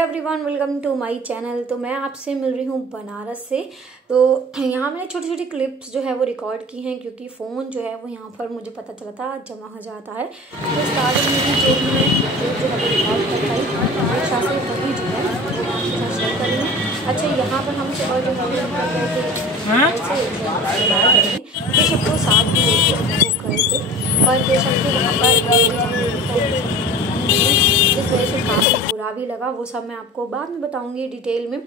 Everyone, welcome to my channel. तो मैं आपसे मिल रही हूँ बनारस से। तो यहाँ मैंने छोटी छोटी क्लिप्स जो है वो रिकॉर्ड की हैं, क्योंकि फ़ोन जो है वो यहाँ पर मुझे पता चला था जमा हो जाता है। तो स्टार्टिंग में भी जो भी मैं क्लिप जो है वो रिकॉर्ड कर पाई, हमेशा से वही जो है वो आपके साथ शेयर कर रही हूँ। अच्छा, यहाँ पर हम और जो है वो कर रहे थे केशव को साथ भी लेके बुक करे थे, और केशव को वहाँ पर जिस वजह से काफ़ी बुरा भी लगा, वो सब मैं आपको बाद में बताऊंगी डिटेल में।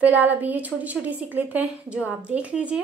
फिलहाल अभी ये छोटी छोटी सी क्लिप है जो आप देख लीजिए।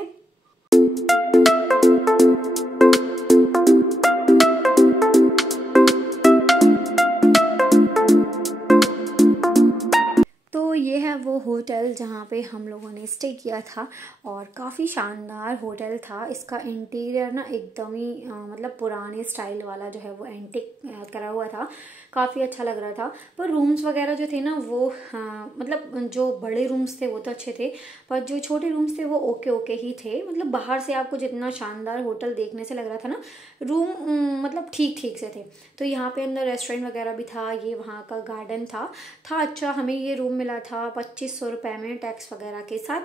तो ये है वो होटल जहाँ पे हम लोगों ने स्टे किया था, और काफ़ी शानदार होटल था। इसका इंटीरियर ना एकदम ही मतलब पुराने स्टाइल वाला जो है वो एंटिक करा हुआ था, काफ़ी अच्छा लग रहा था। पर रूम्स वगैरह जो थे ना वो मतलब जो बड़े रूम्स थे वो तो अच्छे थे, पर जो छोटे रूम्स थे वो ओके ओके ही थे। मतलब बाहर से आपको जितना शानदार होटल देखने से लग रहा था ना, रूम मतलब ठीक ठीक से थे। तो यहाँ पे अंदर रेस्टोरेंट वगैरह भी था, ये वहाँ का गार्डन था अच्छा। हमें ये रूम मिला था 2500 रुपये में, टैक्स वगैरह के साथ।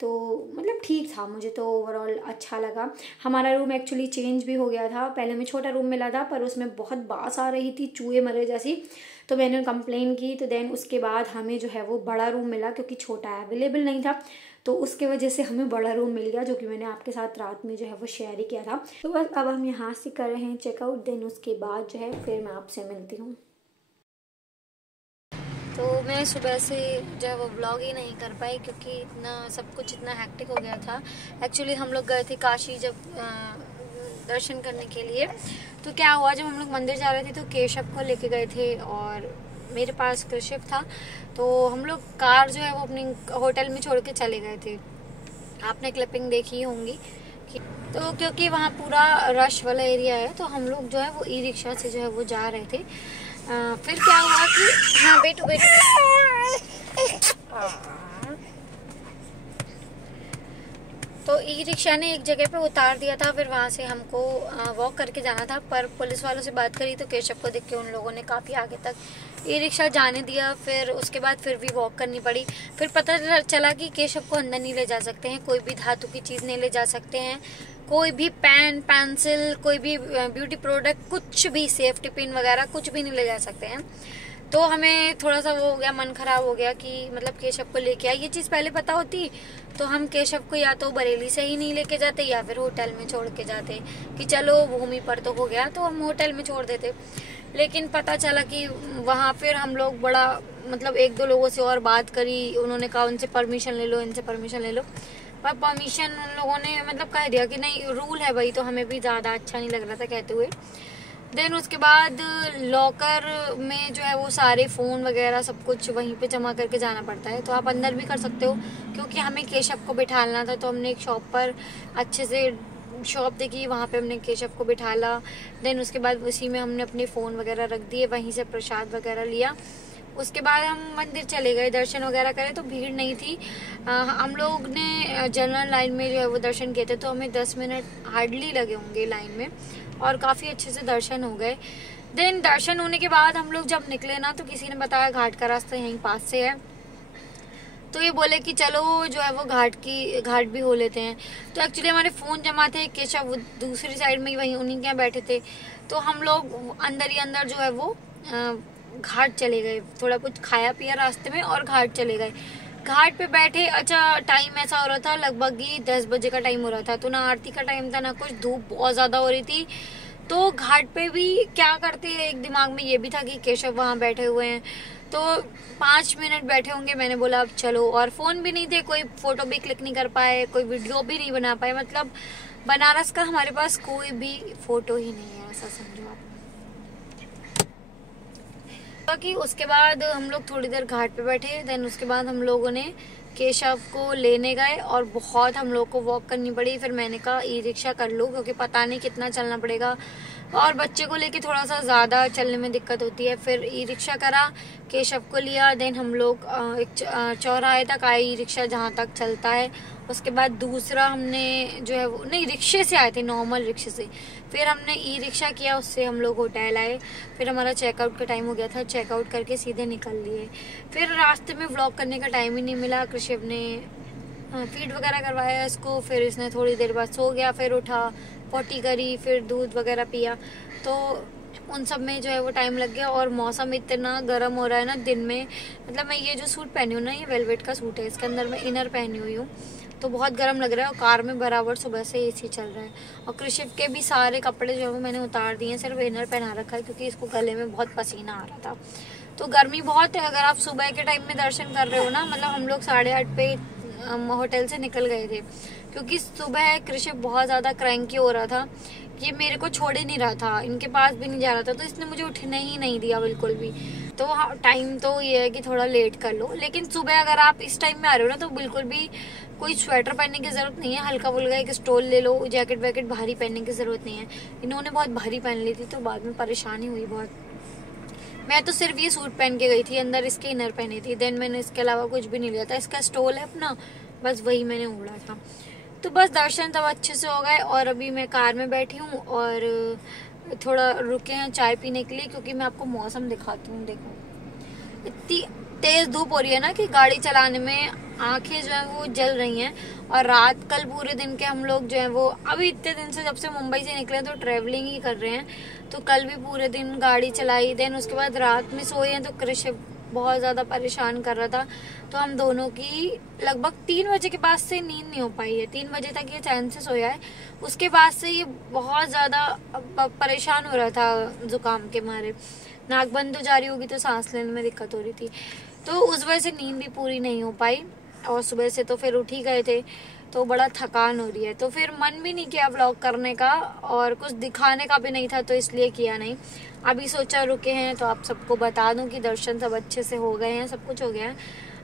तो मतलब ठीक था, मुझे तो ओवरऑल अच्छा लगा। हमारा रूम एक्चुअली चेंज भी हो गया था। पहले हमें छोटा रूम मिला था, पर उसमें बहुत बास आ रही थी, चूहे मरे जैसी। तो मैंने कंप्लेन की, तो देन उसके बाद हमें जो है वो बड़ा रूम मिला, क्योंकि छोटा अवेलेबल नहीं था। तो उसके वजह से हमें बड़ा रूम मिल गया, जो कि मैंने आपके साथ रात में जो है वो शेयर ही किया था। तो बस अब हम यहाँ से कर रहे हैं चेकआउट, देन उसके बाद जो है फिर मैं आपसे मिलती हूँ। तो मैं सुबह से जो है वो व्लॉग ही नहीं कर पाई, क्योंकि इतना सब कुछ इतना हैक्टिक हो गया था। एक्चुअली हम लोग गए थे काशी जब दर्शन करने के लिए। तो क्या हुआ, जब हम लोग मंदिर जा रहे थे तो केशव को लेके गए थे और मेरे पास कृषिव था। तो हम लोग कार जो है वो अपनी होटल में छोड़ के चले गए थे। आपने क्लिपिंग देखी होंगी तो क्योंकि वहाँ पूरा रश वाला एरिया है, तो हम लोग जो है वो ई रिक्शा से जो है वो जा रहे थे। फिर क्या हुआ कि हाँ बेटू तो ई रिक्शा ने एक जगह पे उतार दिया था। फिर वहाँ से हमको वॉक करके जाना था, पर पुलिस वालों से बात करी तो केशव को देख के उन लोगों ने काफ़ी आगे तक ई रिक्शा जाने दिया। फिर उसके बाद फिर भी वॉक करनी पड़ी। फिर पता चला कि केशव को अंदर नहीं ले जा सकते हैं, कोई भी धातु की चीज़ नहीं ले जा सकते हैं, कोई भी पेन पेंसिल, कोई भी ब्यूटी प्रोडक्ट, कुछ भी सेफ्टी पिन वगैरह कुछ भी नहीं ले जा सकते हैं। तो हमें थोड़ा सा वो हो गया, मन खराब हो गया कि मतलब केशव को लेके आए। ये चीज़ पहले पता होती तो हम केशव को या तो बरेली से ही नहीं लेके जाते, या फिर होटल में छोड़ के जाते कि चलो भूमि पर तो हो गया, तो हम होटल में छोड़ देते। लेकिन पता चला कि वहाँ फिर हम लोग बड़ा मतलब एक दो लोगों से और बात करी, उन्होंने कहा उनसे परमिशन ले लो, इनसे परमिशन ले लो। पर परमिशन उन लोगों ने मतलब कह दिया कि नहीं रूल है भाई, तो हमें भी ज़्यादा अच्छा नहीं लग रहा था कहते हुए। देन उसके बाद लॉकर में जो है वो सारे फ़ोन वगैरह सब कुछ वहीं पे जमा करके जाना पड़ता है। तो आप अंदर भी कर सकते हो, क्योंकि हमें केशव को बिठालना था। तो हमने एक शॉप पर अच्छे से शॉप देखी, वहाँ पे हमने केशव को बिठाला। देन उसके बाद उसी में हमने अपने फ़ोन वगैरह रख दिए, वहीं से प्रसाद वगैरह लिया। उसके बाद हम मंदिर चले गए, दर्शन वगैरह करे। तो भीड़ नहीं थी। हम लोग ने जनरल लाइन में जो है वो दर्शन किए थे, तो हमें 10 मिनट हार्डली लगे होंगे लाइन में, और काफ़ी अच्छे से दर्शन हो गए। देन दर्शन होने के बाद हम लोग जब निकले ना, तो किसी ने बताया घाट का रास्ता यहीं पास से है। तो ये बोले कि चलो जो है वो घाट भी हो लेते हैं। तो एक्चुअली हमारे फ़ोन जमा थे, केशव दूसरी साइड में ही वहीं उन्हीं के यहाँ बैठे थे। तो हम लोग अंदर ही अंदर जो है वो घाट चले गए, थोड़ा कुछ खाया पिया रास्ते में और घाट चले गए। घाट पे बैठे, अच्छा टाइम ऐसा हो रहा था लगभग ही 10 बजे का टाइम हो रहा था। तो ना आरती का टाइम था ना कुछ, धूप बहुत ज़्यादा हो रही थी। तो घाट पे भी क्या करते हैं, एक दिमाग में ये भी था कि केशव वहाँ बैठे हुए हैं, तो 5 मिनट बैठे होंगे। मैंने बोला अब चलो, और फ़ोन भी नहीं थे, कोई फ़ोटो भी क्लिक नहीं कर पाए, कोई वीडियो भी नहीं बना पाए। मतलब बनारस का हमारे पास कोई भी फ़ोटो ही नहीं है, ऐसा समझो आप। कि उसके बाद हम लोग थोड़ी देर घाट पे बैठे। देन उसके बाद हम लोगों ने केशव को लेने गए और बहुत हम लोग को वॉक करनी पड़ी। फिर मैंने कहा ई रिक्शा कर लूँ, क्योंकि पता नहीं कितना चलना पड़ेगा और बच्चे को लेके थोड़ा सा ज़्यादा चलने में दिक्कत होती है। फिर ई रिक्शा करा, केशव को लिया, देन हम लोग एक चौराहे तक आए ई रिक्शा जहाँ तक चलता है। उसके बाद दूसरा हमने जो है वो नहीं, रिक्शे से आए थे, नॉर्मल रिक्शे से। फिर हमने ई रिक्शा किया, उससे हम लोग होटल आए। फिर हमारा चेकआउट का टाइम हो गया था, चेकआउट करके सीधे निकल लिए। फिर रास्ते में व्लॉग करने का टाइम ही नहीं मिला। कृषिव ने फीड वगैरह करवाया इसको, फिर इसने थोड़ी देर बाद सो गया, फिर उठा, पोटी करी, फिर दूध वगैरह पिया, तो उन सब में जो है वो टाइम लग गया। और मौसम इतना गर्म हो रहा है ना दिन में, मतलब मैं ये जो सूट पहनी हूँ ना, ये वेलवेट का सूट है, इसके अंदर मैं इनर पहनी हुई हूँ, तो बहुत गर्म लग रहा है। और कार में बराबर सुबह से एसी चल रहा है। और कृषिव के भी सारे कपड़े जो है वो मैंने उतार दिए हैं, सिर्फ इनर पहना रखा है क्योंकि इसको गले में बहुत पसीना आ रहा था। तो गर्मी बहुत है। अगर आप सुबह के टाइम में दर्शन कर रहे हो ना, मतलब हम लोग 8:30 पे होटल से निकल गए थे, क्योंकि सुबह कृषिव बहुत ज़्यादा क्रैंकी हो रहा था, ये मेरे को छोड़े नहीं रहा था, इनके पास भी नहीं जा रहा था, तो इसने मुझे उठने ही नहीं दिया बिल्कुल भी। तो हाँ, टाइम तो ये है कि थोड़ा लेट कर लो, लेकिन सुबह अगर आप इस टाइम में आ रहे हो ना, तो बिल्कुल भी कोई स्वेटर पहनने की जरूरत नहीं है, हल्का फुल्का एक स्टोल ले लो, जैकेट वैकेट भारी पहनने की जरूरत नहीं है। इन्होंने बहुत भारी पहन ली थी, तो बाद में परेशानी हुई बहुत। मैं तो सिर्फ ये सूट पहन के गई थी, अंदर इसके इनर पहनी थी, देन मैंने इसके अलावा कुछ भी नहीं लिया था। इसका स्टोल है अपना, बस वही मैंने ओढ़ा था। तो बस दर्शन सब अच्छे से हो गए और अभी मैं कार में बैठी हूँ और थोड़ा रुके हैं चाय पीने के लिए, क्योंकि मैं आपको मौसम दिखाती हूँ। देखो इतनी तेज धूप हो रही है ना कि गाड़ी चलाने में आंखें जो है वो जल रही हैं। और रात कल पूरे दिन के हम लोग जो है वो अभी इतने दिन से, जब से मुंबई से निकले तो ट्रेवलिंग ही कर रहे हैं, तो कल भी पूरे दिन गाड़ी चलाई, देन उसके बाद रात में सोए हैं। तो कृषिव बहुत ज़्यादा परेशान कर रहा था, तो हम दोनों की लगभग 3 बजे के बाद से नींद नहीं हो पाई है। 3 बजे तक ये चैन से सोया है, उसके बाद से ये बहुत ज़्यादा परेशान हो रहा था जुकाम के मारे, नाक बंद हो जा रही होगी तो सांस लेने में दिक्कत हो रही थी, तो उस वजह से नींद भी पूरी नहीं हो पाई। और सुबह से तो फिर उठ ही गए थे, तो बड़ा थकान हो रही है, तो फिर मन भी नहीं किया व्लॉग करने का और कुछ दिखाने का भी नहीं था, तो इसलिए किया नहीं। अभी सोचा रुके हैं तो आप सबको बता दूं कि दर्शन सब अच्छे से हो गए हैं, सब कुछ हो गया है।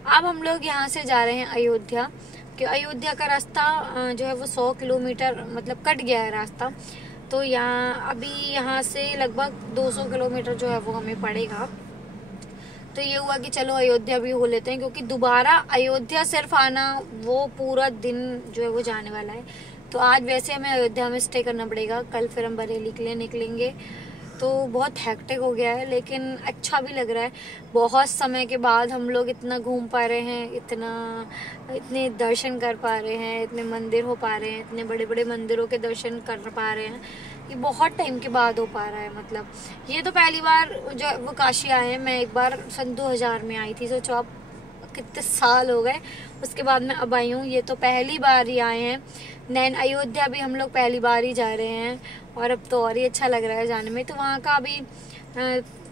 अब हम लोग यहाँ से जा रहे हैं अयोध्या, कि अयोध्या का रास्ता जो है वो 100 किलोमीटर मतलब कट गया है रास्ता, तो यहाँ से लगभग 200 किलोमीटर जो है वो हमें पड़ेगा। तो ये हुआ कि चलो अयोध्या भी हो लेते हैं, क्योंकि दोबारा अयोध्या सिर्फ आना वो पूरा दिन जो है वो जाने वाला है। तो आज वैसे हमें अयोध्या में स्टे करना पड़ेगा, कल फिर हम बरेली के लिए निकलेंगे। तो बहुत हेक्टिक हो गया है, लेकिन अच्छा भी लग रहा है। बहुत समय के बाद हम लोग इतना घूम पा रहे हैं, इतने दर्शन कर पा रहे हैं, इतने मंदिर हो पा रहे हैं, इतने बड़े बड़े मंदिरों के दर्शन कर पा रहे हैं, ये बहुत टाइम के बाद हो पा रहा है। मतलब ये तो पहली बार जो वो काशी आए हैं, मैं एक बार सन 2000 में आई थी, सोचो आप कितने साल हो गए, उसके बाद मैं अब आई हूँ, ये तो पहली बार ही आए हैं। नैन अयोध्या भी हम लोग पहली बार ही जा रहे हैं, और अब तो और ही अच्छा लग रहा है जाने में। तो वहाँ का अभी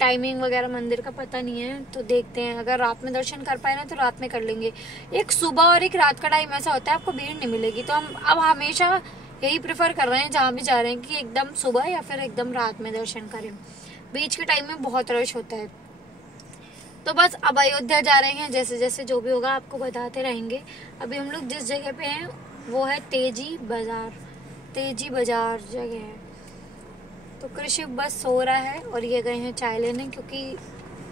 टाइमिंग वगैरह मंदिर का पता नहीं है, तो देखते हैं, अगर रात में दर्शन कर पाए ना तो रात में कर लेंगे। एक सुबह और एक रात का टाइम ऐसा होता है, आपको भीड़ नहीं मिलेगी, तो हम अब हमेशा यही प्रेफर कर रहे हैं जहाँ भी जा रहे हैं कि एकदम सुबह या फिर एकदम रात में दर्शन करें, बीच के टाइम में बहुत रश होता है। तो बस अब अयोध्या जा रहे हैं, जैसे जैसे जो भी होगा आपको बताते रहेंगे। अभी हम लोग जिस जगह पे हैं वो है तेजी बाजार जगह है। तो कृषिव बस सो रहा है और ये गए हैं चाय लेने, क्योंकि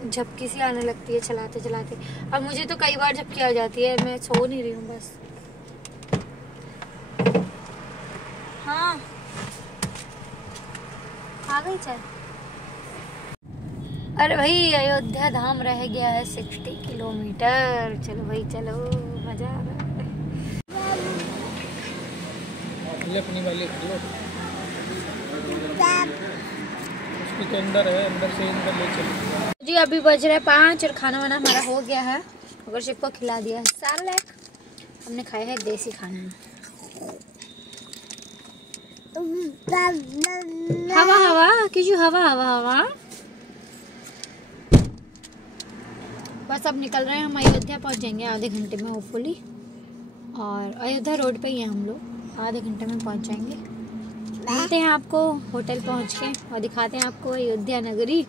झपकी सी आने लगती है चलाते चलाते। अब मुझे तो कई बार झपकी आ जाती है, मैं सो नहीं रही हूँ बस। हाँ आ गई चाय। अरे भाई अयोध्या धाम रह गया है 60 किलोमीटर। चलो भाई चलो, मजा आ रहा है। अपनी वाली उसके तो अंदर है, अंदर से अंदर ले चलो जी। अभी बज रहे 5 और खाना वाना हमारा हो गया है, और शिव को खिला दिया है सालैक। हमने खाया है देसी खाना। हवा हवा किजू हवा हवा हवा। बस अब निकल रहे हैं हम, अयोध्या पहुंच जाएंगे आधे घंटे में होपफुली, और अयोध्या रोड पे ही हैं हम लोग, आधे घंटे में पहुंच जाएंगे। मिलते हैं आपको होटल पहुंच के और दिखाते हैं आपको अयोध्या नगरी।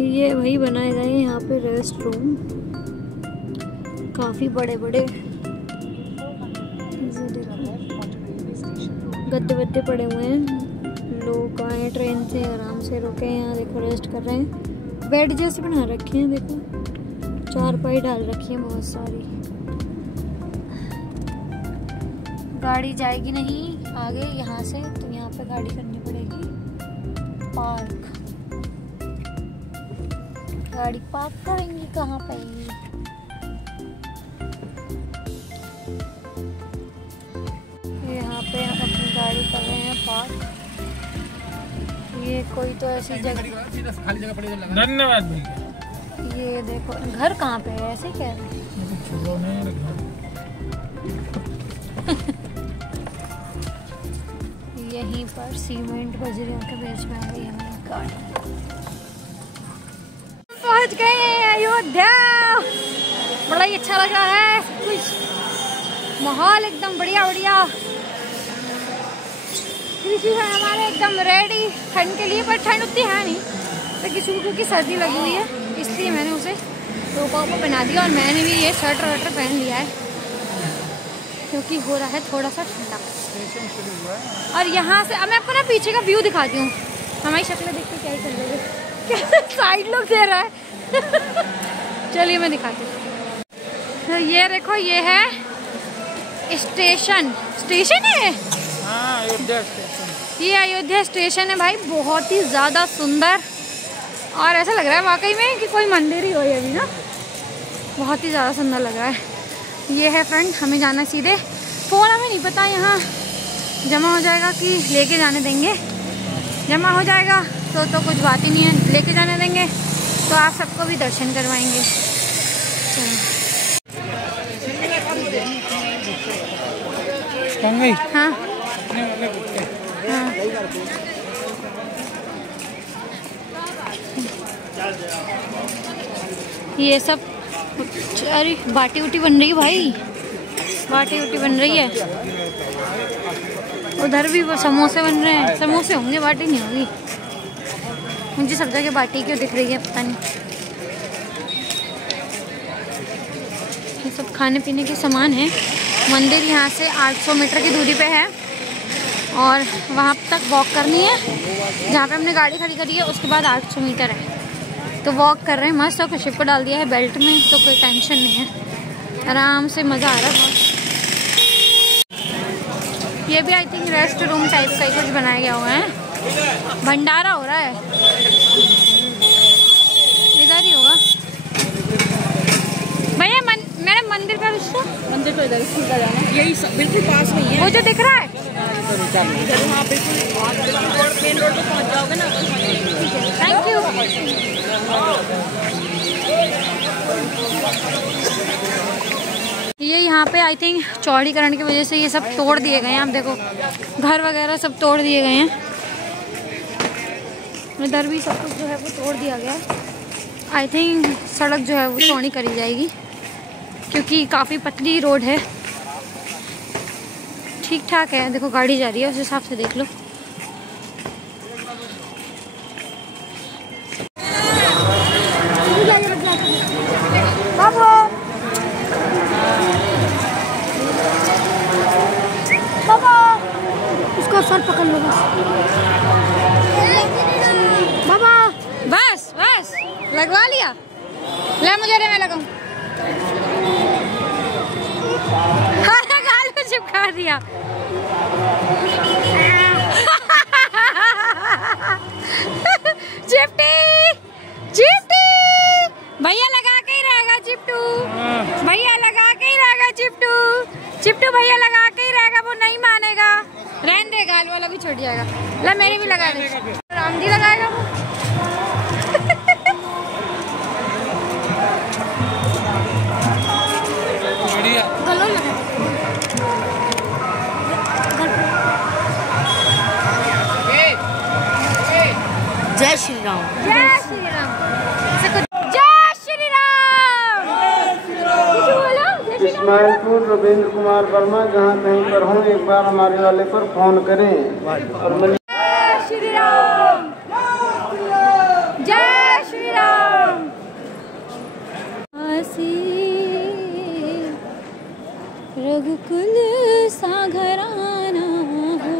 ये वही बनाए गए हैं यहाँ पे रेस्ट रूम, काफी बड़े बड़े गद्दे वद्दे पड़े हुए हैं। लोग आए ट्रेन से, आराम से रुके यहाँ, देखो रेस्ट कर रहे हैं। बेड जैसे बना रखे हैं, देखो चारपाई डाल रखी है बहुत सारी। गाड़ी जाएगी नहीं आगे यहाँ से, तो यहाँ पे गाड़ी करनी पड़ेगी पार्क। गाड़ी पार्क करेंगी कहाँ पे? यहाँ पे अपनी गाड़ी कर रहे हैं पार्क। ये कोई तो ऐसी जगह, धन्यवाद भैया। ये देखो घर कहाँ पे है, ऐसे क्या है? यहीं पर सीमेंट बजरियों के बीच में आ गई हमें गाड़ी। पहुंच गए अयोध्या। बड़ा ही अच्छा लग रहा है, कुछ माहौल एकदम बढ़िया बढ़िया। कृषि है हमारे एकदम रेडी ठंड के लिए, पर ठंड उतनी है नहीं, तो किसी को की सर्दी लगी हुई है, इसलिए मैंने उसे टोपा वोपा बना दिया। और मैंने भी ये स्वेटर वेटर पहन लिया है, क्योंकि हो रहा है थोड़ा सा ठंडा। और यहाँ से अब मैं आपको ना पीछे का व्यू दिखाती हूँ। हमारी शक्लें देख के क्या ही कर लोगे, क्या साइड लोग दे रहा है। चलिए मैं दिखाती हूँ। तो ये देखो, ये है स्टेशन। स्टेशन है, हाँ अयोध्या स्टेशन। ये अयोध्या स्टेशन है भाई, बहुत ही ज़्यादा सुंदर। और ऐसा लग रहा है वाकई में कि कोई मंदिर ही हो ये अभी ना, बहुत ही ज़्यादा सुंदर लग रहा है। ये है फ्रेंड, हमें जाना सीधे। फ़ोन हमें नहीं पता यहाँ जमा हो जाएगा कि लेके जाने देंगे। जमा हो जाएगा तो कुछ बात ही नहीं है, लेके जाने देंगे तो आप सबको भी दर्शन करवाएंगे। हाँ हाँ, ये सब अरे बाटी उटी बन रही है भाई, बाटी उटी बन रही है। उधर भी वो समोसे बन रहे हैं, समोसे होंगे, बाटी नहीं होगी। मुझे सब जगह बाटी क्यों दिख रही है पता नहीं। ये सब खाने पीने के सामान है। मंदिर यहाँ से 800 मीटर की दूरी पे है और वहाँ तक वॉक करनी है। जहाँ पे हमने गाड़ी खड़ी करी है उसके बाद 800 मीटर है, तो वॉक कर रहे हैं मस्त। और शिप को डाल दिया है बेल्ट में, तो कोई टेंशन नहीं है, आराम से मज़ा आ रहा है बहुत। ये भी I think rest room type का कुछ बनाया गया हुआ है। भंडारा हो रहा है, इधर ही होगा भैया। मेरा मंदिर का रिश्ता, मंदिर तो इधर सीधा जाना, यही बिल्कुल पास में ही है। वो जो दिख रहा है इधर, वहाँ बिल्कुल मेन रोड पे पहुँच जाओगे ना। Thank you. ये यहाँ पे आई थिंक चौड़ीकरण की वजह से ये सब तोड़ दिए गए हैं। आप देखो घर वगैरह सब तोड़ दिए गए हैं। इधर भी सब कुछ जो है वो तोड़ दिया गया है। आई थिंक सड़क जो है वो चौड़ी करी जाएगी, क्योंकि काफ़ी पतली रोड है। ठीक ठाक है, देखो गाड़ी जा रही है, उस हिसाब से देख लो। उसका सर पकड़ लो बाबा। बस बस लगवा लिया, ले मुझे रे, मैं लगाऊं। अरे गाल में चिपका दिया। चिपटी चिपटी, भैया लगा के ही रहेगा चिपटू, भैया लगा के ही रहेगा चिपटू, चिपटू भैया लगा के ही रहेगा, वो नहीं मानेगा। रहने दे, गाल वाला भी छूट जाएगा। ला मेरी भी लगा दे, राम जी लगाएगा वो। जय श्री राम, जय श्री राम, जय श्री राम, जय श्री राम। रविंद्र कुमार वर्मा, जहाँ कहीं पर हों एक बार हमारे वाले पर फोन करें। और जय श्री राम, जय श्री राम। रघुकुल सागराना हो,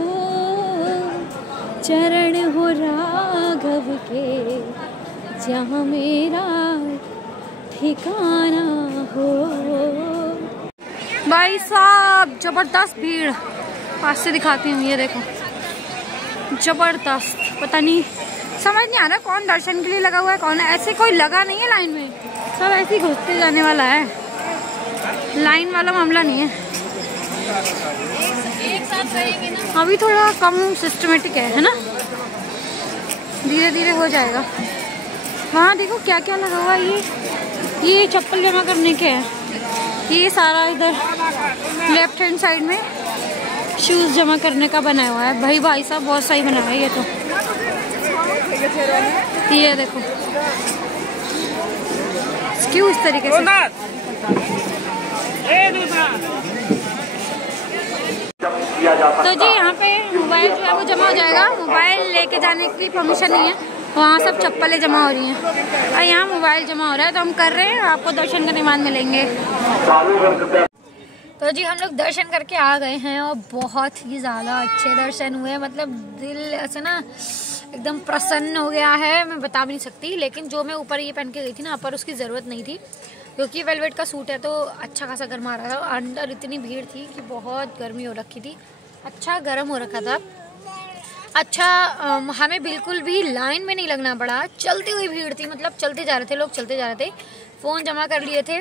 चरण हो राघव के, जहाँ मेरा ठिकाना हो। भाई साहब जबरदस्त भीड़, पास से दिखाती हूँ, ये देखो जबरदस्त। पता नहीं, समझ नहीं आ रहा कौन दर्शन के लिए लगा हुआ है कौन है। ऐसे कोई लगा नहीं है लाइन में, सब ऐसे ही घुसते जाने वाला है, लाइन वाला मामला नहीं है। एक साथ रहेंगे ना, अभी थोड़ा कम सिस्टमेटिक है ना, धीरे धीरे हो जाएगा। वहाँ देखो क्या क्या लगा हुआ है, ये चप्पल जमा करने के है, ये सारा इधर लेफ्ट हैंड साइड में शूज जमा करने का बनाया हुआ है। भाई साहब बहुत सही बनाया है ये तो। ये देखो क्यों इस तरीके से। तो जी यहाँ पे मोबाइल जो है वो जमा हो जाएगा। मोबाइल लेके जाने की परमिशन नहीं है, वहाँ सब चप्पलें जमा हो रही हैं और यहाँ मोबाइल जमा हो रहा है, तो हम कर रहे हैं। आपको दर्शन करने बाद मिलेंगे। तो जी हम लोग दर्शन करके आ गए हैं और बहुत ही ज़्यादा अच्छे दर्शन हुए। मतलब दिल ऐसे ना एकदम प्रसन्न हो गया है, मैं बता भी नहीं सकती। लेकिन जो मैं ऊपर ये पहन के गई थी ना, ऊपर उसकी ज़रूरत नहीं थी, क्योंकि वेलवेट का सूट है तो अच्छा खासा गर्म आ रहा था। अंदर इतनी भीड़ थी कि बहुत गर्मी हो रखी थी, अच्छा गर्म हो रखा था। अच्छा हमें बिल्कुल भी लाइन में नहीं लगना पड़ा, चलती हुई भीड़ थी। मतलब चलते जा रहे थे लोग, चलते जा रहे थे, फ़ोन जमा कर लिए थे।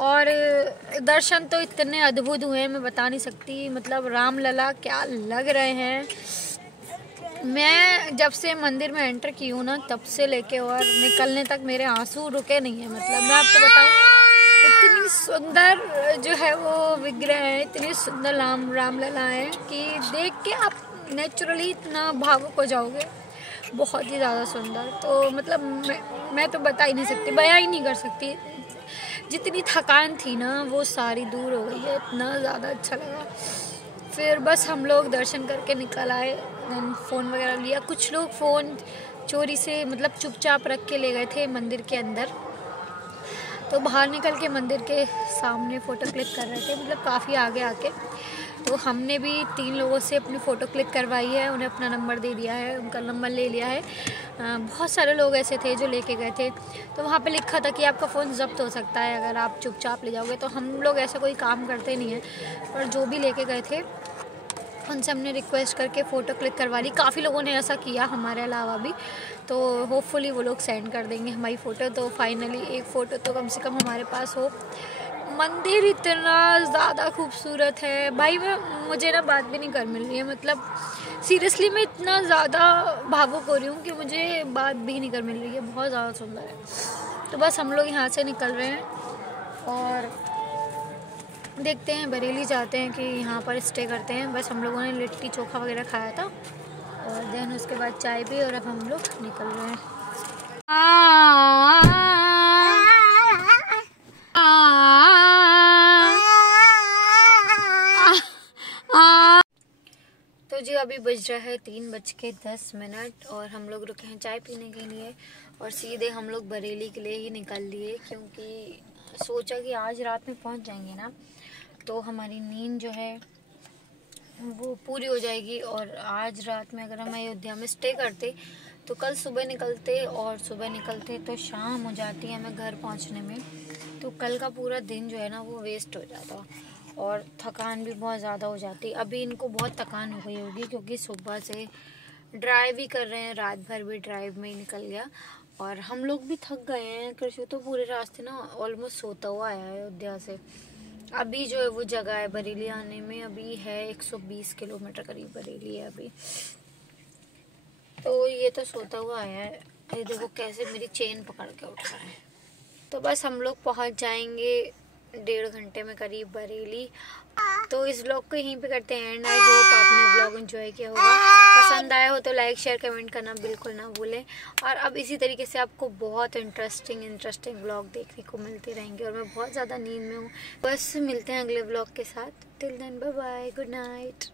और दर्शन तो इतने अद्भुत हुए मैं बता नहीं सकती। मतलब रामलला क्या लग रहे हैं। मैं जब से मंदिर में एंटर की हूँ ना, तब से लेके और निकलने तक मेरे आंसू रुके नहीं है। मतलब मैं आपको बताऊँ, इतनी सुंदर जो है वो विग्रह है, इतनी सुंदर रामलला है कि देख के आप नेचुरली इतना भावुक हो जाओगे, बहुत ही ज़्यादा सुंदर। तो मतलब मैं तो बता ही नहीं सकती, बयां ही नहीं कर सकती। जितनी थकान थी ना वो सारी दूर हो गई है, इतना ज़्यादा अच्छा लगा। फिर बस हम लोग दर्शन करके निकल आए, फ़ोन वगैरह लिया। कुछ लोग फ़ोन चोरी से मतलब चुपचाप रख के ले गए थे मंदिर के अंदर, तो बाहर निकल के मंदिर के सामने फ़ोटो क्लिक कर रहे थे, मतलब काफ़ी आगे आके। तो हमने भी 3 लोगों से अपनी फ़ोटो क्लिक करवाई है, उन्हें अपना नंबर दे दिया है, उनका नंबर ले लिया है। बहुत सारे लोग ऐसे थे जो लेके गए थे, तो वहाँ पे लिखा था कि आपका फ़ोन जब्त हो सकता है अगर आप चुपचाप ले जाओगे। तो हम लोग ऐसा कोई काम करते नहीं हैं, पर जो भी लेके गए थे उनसे हमने रिक्वेस्ट करके फ़ोटो क्लिक करवा ली। काफ़ी लोगों ने ऐसा किया हमारे अलावा भी, तो होपफुली वो लोग सेंड कर देंगे हमारी फ़ोटो। तो फाइनली एक फ़ोटो तो कम से कम हमारे पास हो। मंदिर इतना ज़्यादा खूबसूरत है भाई, मुझे ना बात भी नहीं कर मिल रही है। मतलब सीरियसली मैं इतना ज़्यादा भावुक हो रही हूँ कि मुझे बात भी नहीं कर मिल रही है, बहुत ज़्यादा सुंदर है। तो बस हम लोग यहाँ से निकल रहे हैं और देखते हैं, बरेली जाते हैं कि यहाँ पर स्टे करते हैं। बस हम लोगों ने लिट्टी चोखा वगैरह खाया था और देन उसके बाद चाय पी, और अब हम लोग निकल रहे हैं। तो जी अभी बज रहा है 3:10 और हम लोग रुके हैं चाय पीने के लिए, और सीधे हम लोग बरेली के लिए ही निकल लिए, क्योंकि सोचा कि आज रात में पहुंच जाएंगे ना तो हमारी नींद जो है वो पूरी हो जाएगी। और आज रात में अगर हम अयोध्या में स्टे करते तो कल सुबह निकलते, और सुबह निकलते तो शाम हो जाती है हमें घर पहुंचने में। तो कल का पूरा दिन जो है ना वो वेस्ट हो जाता और थकान भी बहुत ज़्यादा हो जाती। अभी इनको बहुत थकान हो गई होगी क्योंकि सुबह से ड्राइव ही कर रहे हैं, रात भर भी ड्राइव में ही निकल गया, और हम लोग भी थक गए हैं। कृषि तो पूरे रास्ते ना ऑलमोस्ट सोता हुआ आया है अयोध्या से। अभी जो है वो जगह है बरेली आने में, अभी है 120 किलोमीटर करीब बरेली है अभी। तो ये तो सोता हुआ आया है, ये देखो कैसे मेरी चेन पकड़ के उठ रहा है। तो बस हम लोग पहुंच जाएंगे 1.5 घंटे में करीब बरेली। तो इस ब्लॉग को यहीं पे करते हैं एंड। आई होप आपने ब्लॉग एंजॉय किया होगा। पसंद आया हो तो लाइक शेयर कमेंट करना बिल्कुल ना भूलें। और अब इसी तरीके से आपको बहुत इंटरेस्टिंग ब्लॉग देखने को मिलते रहेंगे। और मैं बहुत ज़्यादा नींद में हूँ। बस मिलते हैं अगले ब्लॉग के साथ। Till then bye bye, good night.